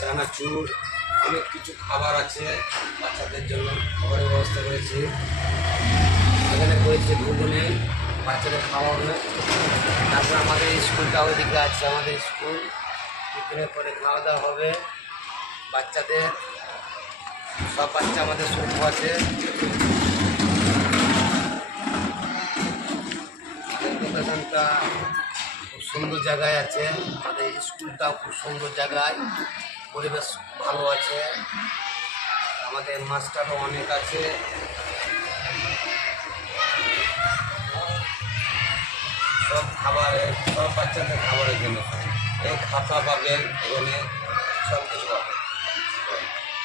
চানাচুর অনেক কিছু খাবার আছে বাচ্চাদের জন্য, খাবারের ব্যবস্থা করেছি। এখানে করেছি ঘুগনি, বাচ্চাদের খাওয়া হবে। তারপর আমাদের স্কুলটা ওইদিকে আছে, আমাদের স্কুল টিফিনের পরে খাওয়া দাওয়া হবে বাচ্চাদের। সব বাচ্চা আমাদের সুখ আছে। লোকেশনটা খুব সুন্দর জায়গায় আছে, আমাদের স্কুলটাও খুব সুন্দর জায়গায়, পরিবেশ ভালো আছে, আমাদের মাস্টারও অনেক আছে। সব খাবারের, সব বাচ্চাদের খাবারের জন্য এই খাতা পাবেন এখানে।